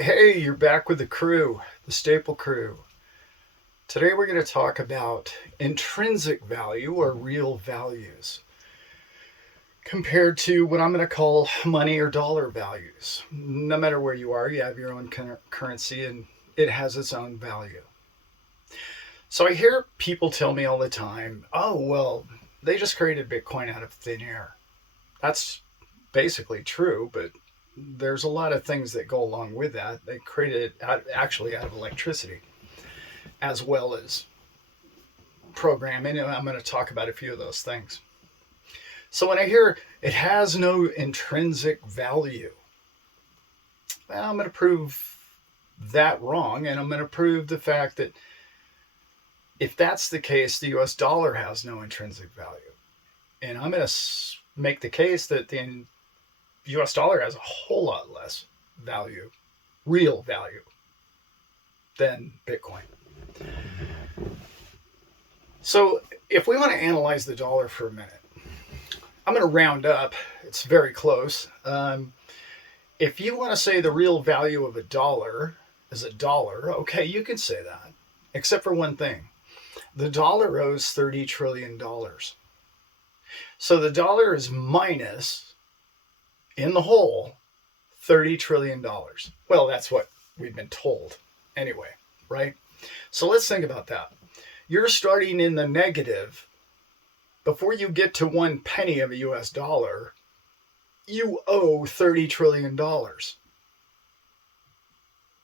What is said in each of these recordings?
Hey, you're back with the crew, the staple crew. Today we're going to talk about intrinsic value or real values compared to what I'm going to call money or dollar values. No matter where you are, you have your own currency and it has its own value. So I hear people tell me all the time, oh, well, they just created Bitcoin out of thin air. That's basically true, but there's a lot of things that go along with that. They created it actually out of electricity, as well as programming, and I'm going to talk about a few of those things. So when I hear it has no intrinsic value, well, I'm going to prove that wrong, and I'm going to prove the fact that if that's the case, the US dollar has no intrinsic value. And I'm going to make the case that the US dollar has a whole lot less value, real value, than Bitcoin. So if we want to analyze the dollar for a minute, I'm going to round up. It's very close. If you want to say the real value of a dollar is a dollar, okay, you can say that, except for one thing. The dollar owes $30 trillion. So the dollar is minus, in the whole, $30 trillion. Well, that's what we've been told anyway, right? So let's think about that. You're starting in the negative. Before you get to 1 penny of a US dollar, you owe $30 trillion.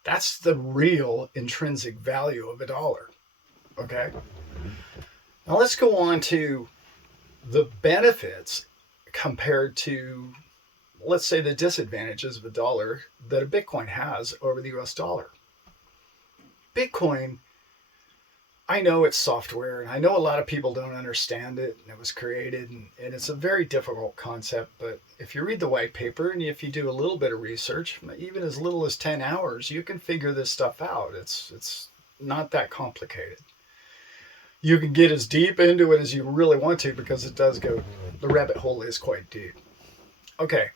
That's the real intrinsic value of a dollar. Okay? Now let's go on to the benefits compared to, let's say, the disadvantages of a dollar that a Bitcoin has over the US dollar. Bitcoin, I know it's software, and I know a lot of people don't understand it, and it was created, and it's a very difficult concept, but if you read the white paper, and if you do a little bit of research, even as little as 10 hours, you can figure this stuff out. It's not that complicated. You can get as deep into it as you really want to, because it does go, the rabbit hole is quite deep. Okay,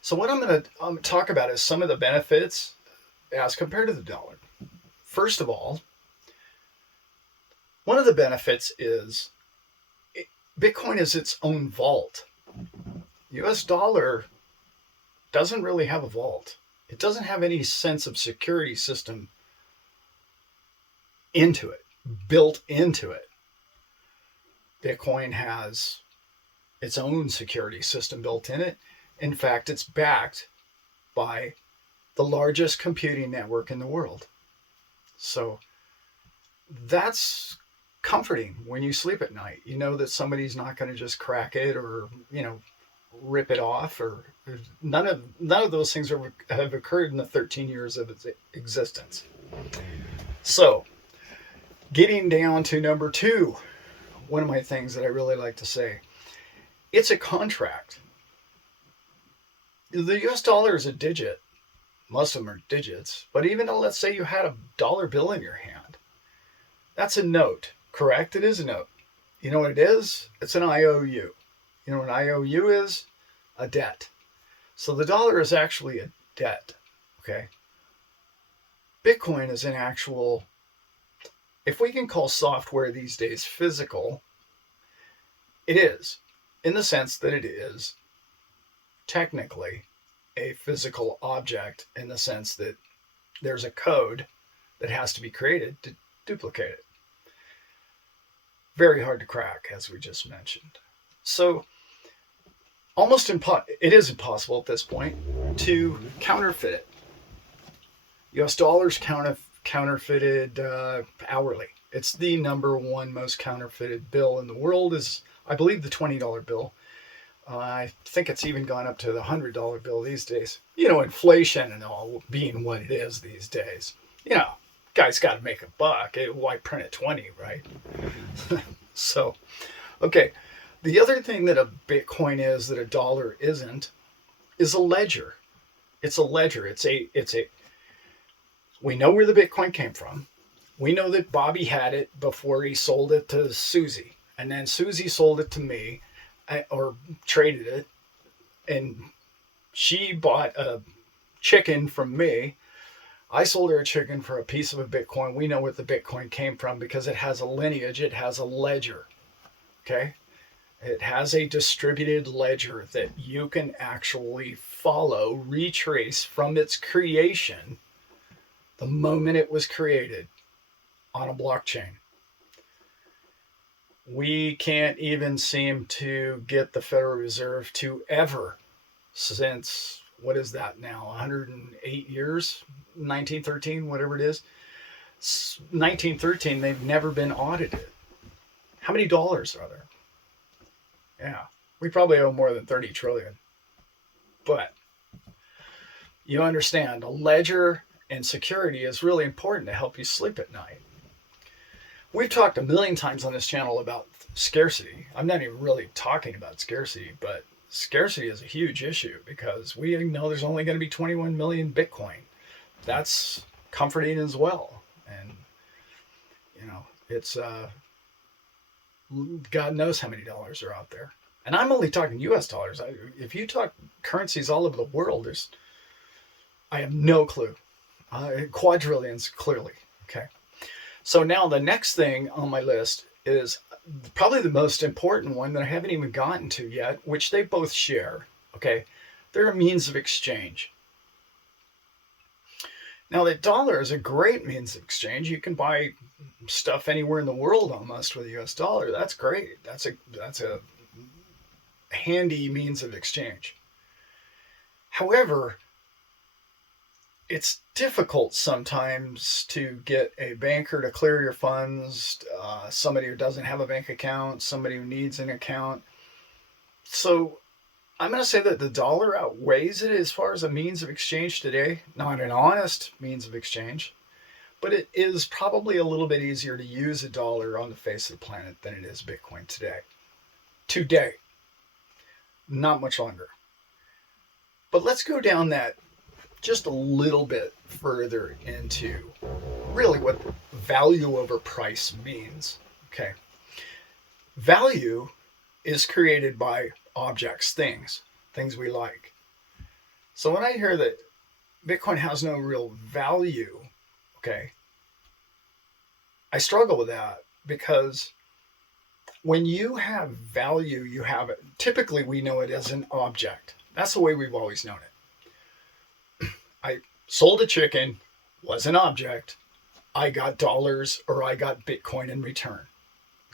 so what I'm going to talk about is some of the benefits as compared to the dollar. First of all, one of the benefits is Bitcoin is its own vault. US dollar doesn't really have a vault. It doesn't have any sense of security system into it, built into it. Bitcoin has its own security system built in it. In fact, it's backed by the largest computing network in the world. So that's comforting when you sleep at night. You know that somebody's not going to just crack it or, rip it off, or none of those things have occurred in the 13 years of its existence. So, getting down to number two, one of my things that I really like to say, it's a contract. The US dollar is a digit. Most of them are digits. But even though, let's say you had a dollar bill in your hand, that's a note, correct? It is a note. You know what it is? It's an IOU. You know what an IOU is? A debt. So the dollar is actually a debt, okay? Bitcoin is an actual, if we can call software these days physical, it is, in the sense that it is technically a physical object, in the sense that there's a code that has to be created to duplicate it. Very hard to crack, as we just mentioned. So it is impossible at this point to counterfeit it. US dollars counterfeited hourly. It's the number one most counterfeited bill in the world, is, I believe, the $20 bill. I think it's even gone up to the $100 bill these days. Inflation and all being what it is these days. Guy's got to make a buck. Why print at 20, right? So, okay. The other thing that a Bitcoin is that a dollar isn't is a ledger. It's a ledger. We know where the Bitcoin came from. We know that Bobby had it before he sold it to Susie. And then Susie sold it to me, or traded it. And she bought a chicken from me. I sold her a chicken for a piece of a Bitcoin. We know where the Bitcoin came from because it has a lineage, it has a ledger. Okay? It has a distributed ledger that you can actually follow, retrace from its creation, the moment it was created on a blockchain. We can't even seem to get the Federal Reserve to ever, since, what is that now, 108 years, 1913, whatever it is, 1913, they've never been audited. How many dollars are there? Yeah, we probably owe more than 30 trillion. But you understand, a ledger and security is really important to help you sleep at night. We've talked a million times on this channel about scarcity. I'm not even really talking about scarcity, but scarcity is a huge issue because we know there's only going to be 21 million Bitcoin. That's comforting as well. And, it's God knows how many dollars are out there. And I'm only talking US dollars. If you talk currencies all over the world, I have no clue. Quadrillions, clearly. Okay. So now the next thing on my list is probably the most important one that I haven't even gotten to yet, which they both share. Okay. They're a means of exchange. Now, the dollar is a great means of exchange. You can buy stuff anywhere in the world almost with the US dollar. That's great. That's a handy means of exchange. However, it's difficult sometimes to get a banker to clear your funds, somebody who doesn't have a bank account, somebody who needs an account. So I'm going to say that the dollar outweighs it as far as a means of exchange today. Not an honest means of exchange, but it is probably a little bit easier to use a dollar on the face of the planet than it is Bitcoin today. Today. Not much longer. But let's go down that just a little bit further into really what value over price means. Okay. Value is created by objects, things we like. So when I hear that Bitcoin has no real value, okay, I struggle with that because when you have value, you have it. Typically, we know it as an object. That's the way we've always known it. I sold a chicken, was an object. I got dollars or I got Bitcoin in return.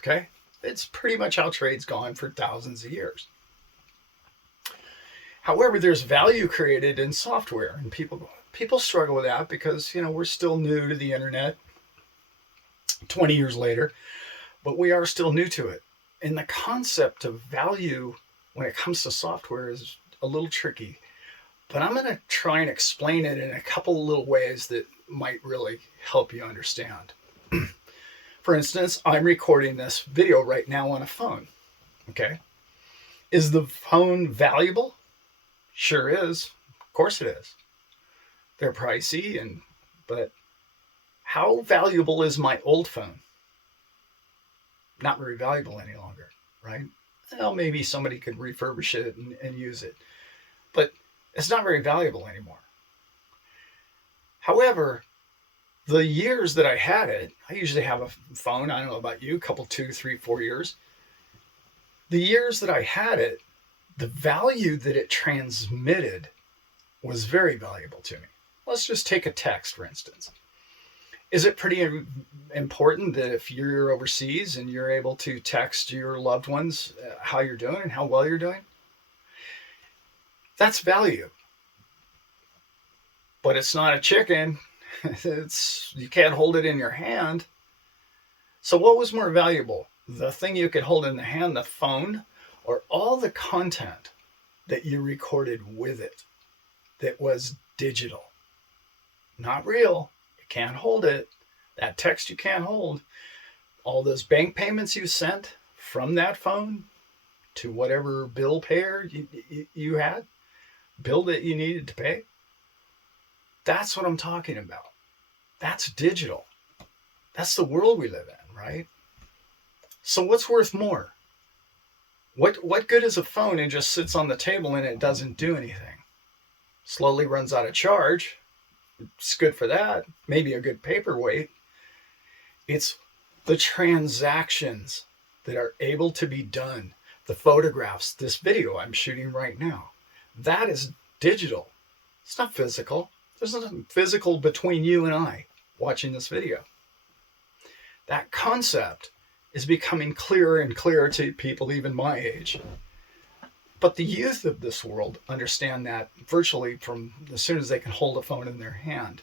Okay? It's pretty much how trade's gone for thousands of years. However, there's value created in software, and people struggle with that because, we're still new to the internet 20 years later, but we are still new to it. And the concept of value when it comes to software is a little tricky, but I'm going to try and explain it in a couple of little ways that might really help you understand. For instance, I'm recording this video right now on a phone. Okay. Is the phone valuable? Sure is. Of course it is. They're pricey, but how valuable is my old phone? Not very valuable any longer, right? Well, maybe somebody could refurbish it and use it, but it's not very valuable anymore. However, the years that I had it, I usually have a phone, I don't know about you, a couple, 2, 3, 4 years. The years that I had it, the value that it transmitted was very valuable to me. Let's just take a text, for instance. Is it pretty important that if you're overseas and you're able to text your loved ones how you're doing and how well you're doing? That's value. But it's not a chicken. You can't hold it in your hand. So what was more valuable? The thing you could hold in the hand, the phone, or all the content that you recorded with it that was digital? Not real. You can't hold it. That text you can't hold. All those bank payments you sent from that phone to whatever bill payer you had, bill that you needed to pay. That's what I'm talking about. That's digital. That's the world we live in, right? So what's worth more? What good is a phone that just sits on the table and it doesn't do anything? Slowly runs out of charge. It's good for that. Maybe a good paperweight. It's the transactions that are able to be done, the photographs, this video I'm shooting right now. That is digital. It's not physical. There's nothing physical between you and I watching this video. That concept is becoming clearer and clearer to people even my age. But the youth of this world understand that virtually from as soon as they can hold a phone in their hand.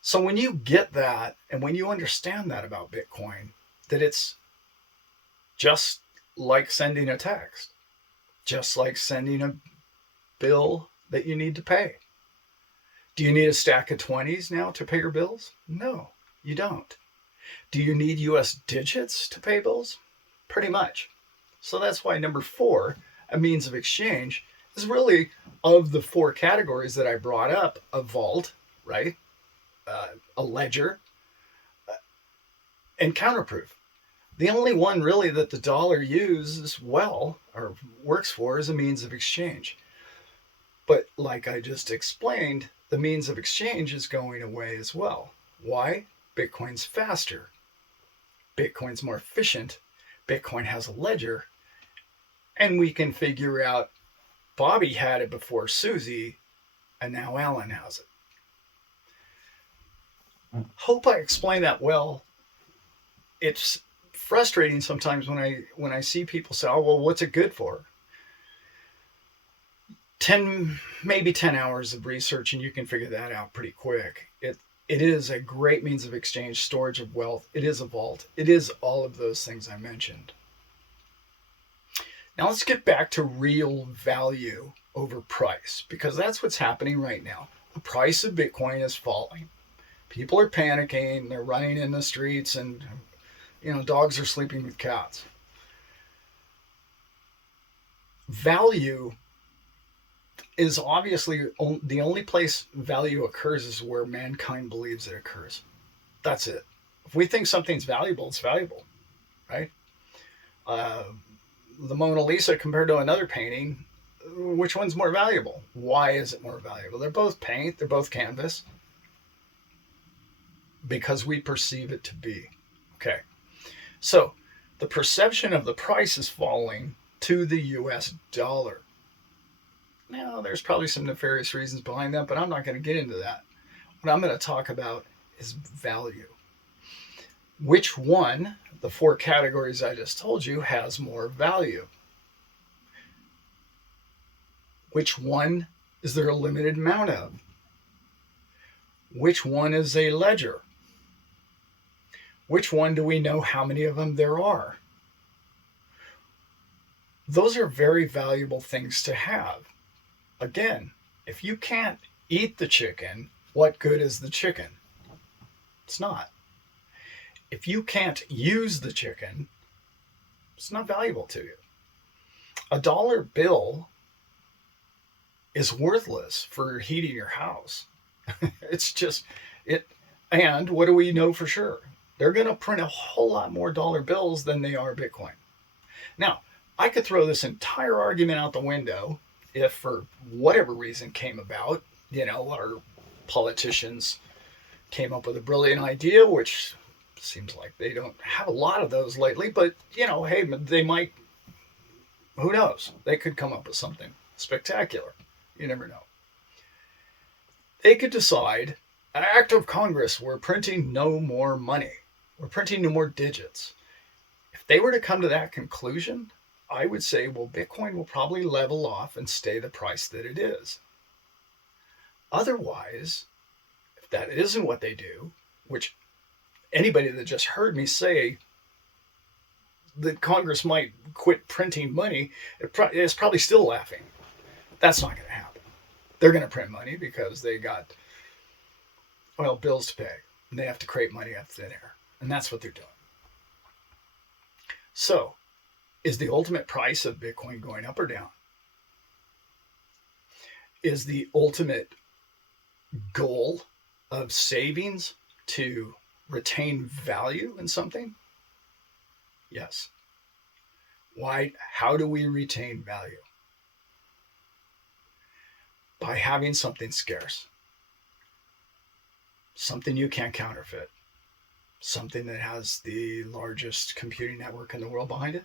So when you get that, and when you understand that about Bitcoin, that it's just like sending a text, just like sending a bill that you need to pay. Do you need a stack of 20s now to pay your bills? No, you don't. Do you need US digits to pay bills? Pretty much. So that's why number 4, a means of exchange, is really of the 4 categories that I brought up: a vault, right? A ledger, and counterproof. The only one really that the dollar uses well or works for is a means of exchange. But like I just explained, the means of exchange is going away as well. Why? Bitcoin's faster. Bitcoin's more efficient. Bitcoin has a ledger. And we can figure out Bobby had it before Susie, and now Allan has it. Hope I explained that well. It's frustrating sometimes when I see people say, "Oh, well, what's it good for?" 10 hours of research, and you can figure that out pretty quick. It is a great means of exchange, storage of wealth. It is a vault. It is all of those things I mentioned. Now let's get back to real value over price, because that's what's happening right now. The price of Bitcoin is falling. People are panicking. They're running in the streets, and dogs are sleeping with cats. Value is obviously the only place value occurs is where mankind believes it occurs. That's it. If we think something's valuable, it's valuable, right? The Mona Lisa compared to another painting, which one's more valuable? Why is it more valuable? They're both paint, they're both canvas. Because we perceive it to be. Okay. So the perception of the price is falling to the US dollar. Now, there's probably some nefarious reasons behind that, but I'm not going to get into that. What I'm going to talk about is value. Which one, the 4 categories I just told you, has more value? Which one is there a limited amount of? Which one is a ledger? Which one do we know how many of them there are? Those are very valuable things to have. Again, if you can't eat the chicken, what good is the chicken? It's not. If you can't use the chicken, it's not valuable to you. A dollar bill is worthless for heating your house. It's just, and what do we know for sure? They're going to print a whole lot more dollar bills than they are Bitcoin. Now, I could throw this entire argument out the window if for whatever reason came about, our politicians came up with a brilliant idea, which seems like they don't have a lot of those lately, but, hey, they might, who knows? They could come up with something spectacular. You never know. They could decide, an act of Congress, we're printing no more money. We're printing no more digits. If they were to come to that conclusion, I would say, well, Bitcoin will probably level off and stay the price that it is. Otherwise, if that isn't what they do, which anybody that just heard me say that Congress might quit printing money is probably still laughing. That's not going to happen. They're going to print money because they got, bills to pay. And they have to create money out of thin air. And that's what they're doing. So, is the ultimate price of Bitcoin going up or down? Is the ultimate goal of savings to retain value in something? Yes. Why? How do we retain value? By having something scarce. something you can't counterfeit, something that has the largest computing network in the world behind it,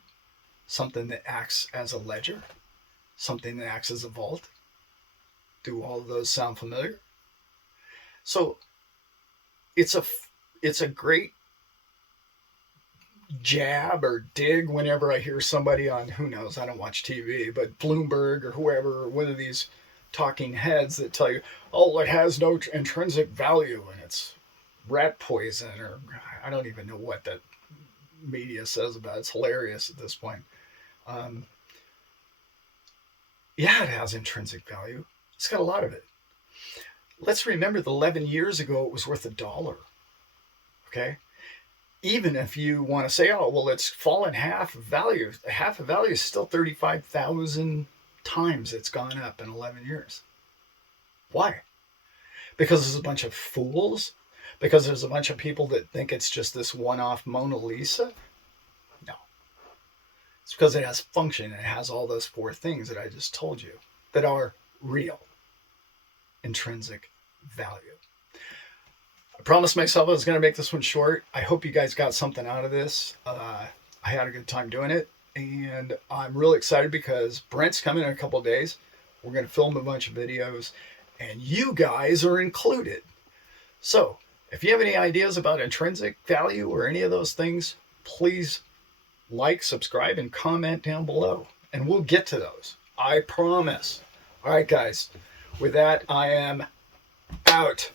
something that acts as a ledger, something that acts as a vault. Do all of those sound familiar? So it's a great jab or dig whenever I hear somebody on, who knows, I don't watch TV, but Bloomberg or whoever, or one of these talking heads that tell you, oh, it has no intrinsic value and it's rat poison, or I don't even know what that media says about it. It's hilarious at this point. Um, yeah, it has intrinsic value. It's got a lot of it. Let's remember that 11 years ago it was worth $1. Okay? Even if you want to say, oh, well, it's fallen half of value. Half of value is still 35,000 times it's gone up in 11 years. Why? Because there's a bunch of fools? Because there's a bunch of people that think it's just this one-off Mona Lisa? No. It's because it has function. It has all those 4 things that I just told you that are real intrinsic value. I promised myself I was going to make this one short. I hope you guys got something out of this. I had a good time doing it, and I'm really excited because Brent's coming in a couple of days. We're going to film a bunch of videos, and you guys are included. So if you have any ideas about intrinsic value or any of those things, please like, subscribe, and comment down below, and we'll get to those. I promise. All right, guys. With that, I am out.